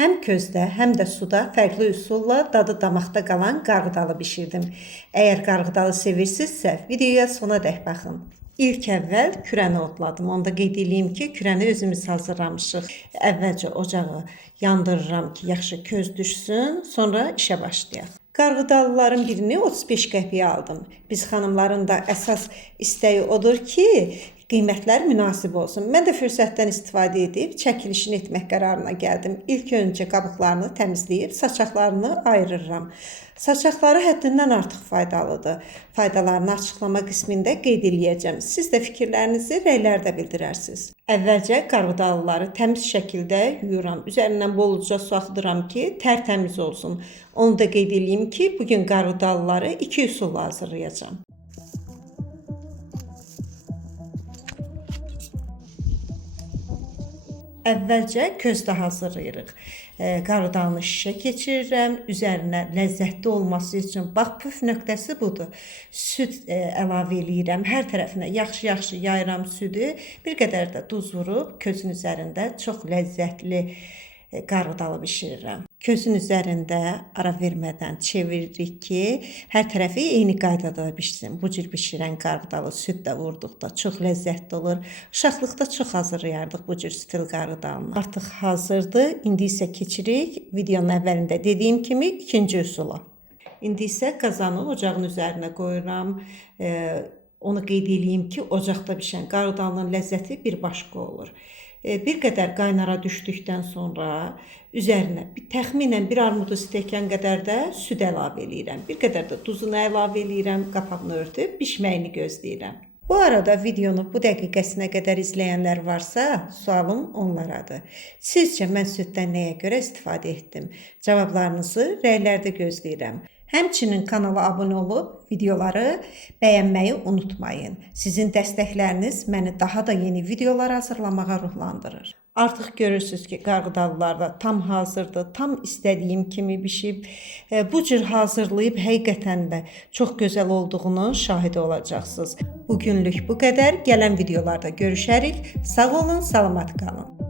Həm közdə, həm də suda fərqli üsulla dadı damaqda qalan qarğıdalı bişirdim. Əgər qarğıdalı sevirsinizsə, videoya sonadək baxın. İlk əvvəl kürəni otladım. Onda qeyd edeyim ki, kürəni özümüz hazırlamışıq. Əvvəlcə ocağı yandırıram ki, yaxşı köz düşsün, sonra işə başlayaq. Qarğıdalıların birini 35 qəpiyə aldım. Biz xanımların da əsas istəyi odur ki, qiymətlər münasib olsun. Mən də fürsətdən istifadə edib çəkilişini etmək qərarına gəldim. İlk öncə qabıqlarını təmizləyib saçaqlarını ayırıram. Saçaqları həddindən artıq faydalıdır. Faydalarını açıqlama qismində qeyd edəcəm. Siz də fikirlərinizi rəylərdə bildirərsiniz. Əvvəlcə qarğıdalıları təmiz şəkildə yuyuram. Üzərindən bolca su axıdıram ki, tərtəmiz olsun. Onu da qeyd edeyim ki, bugün qarğıdalıları 2 üsulla hazırlayacağam. Əvvəlcə közdə hazırlayırıq. Qarğıdalını şişə keçirirəm. Üzərinə ləzzətli olması üçün bax püf nöqtəsi budur. Süd əlavə eləyirəm. Hər tərəfinə yaxşı yayıram südü. Bir qədər də duz vurub közün üzərində çox ləzzətli qarğıdalı bişirirəm. Közün üzərində ara vermədən çeviririk ki, hər tərəfi eyni qaydada bişsin. Bu cür bişirən qarğıdalı süd də vurduqda çox ləzzətli olur. Uşaqlıqda çox hazırlayardıq bu cür stil qarğıdalını. Artıq hazırdır. İndi isə keçirik videonun əvvəlində dediyim kimi ikinci üsula. İndi isə qazanı ocağın üzərinə qoyuram. Onu qeyd edeyim ki, ocaqda bişən qarğıdalının ləzzəti bir başqa olur. Bir qədər qaynara düşdükdən sonra üzərinə təxminən bir armudu stəkan qədər də süd əlavə eləyirəm. Bir qədər də duzunu əlavə eləyirəm, qapağını örtüb bişməyini gözləyirəm. Bu arada videonu bu dəqiqəsinə qədər izləyənlər varsa, sualım onlaradır. Sizcə mən süddən nəyə görə istifadə etdim? Cavablarınızı rəylərdə gözləyirəm. Həmçinin kanala abunə olub videoları bəyənməyi unutmayın. Sizin dəstəkləriniz məni daha da yeni videolar hazırlamağa ruhlandırır. Artıq görürsünüz ki, qarğıdalılar da tam hazırdır, tam istədiyim kimi bişib. Bu cür hazırlayıb həqiqətən də çox gözəl olduğunu şahidi olacaqsınız. Bugünlük bu qədər. Gələn videolarda görüşərik. Sağ olun, salamat qalın.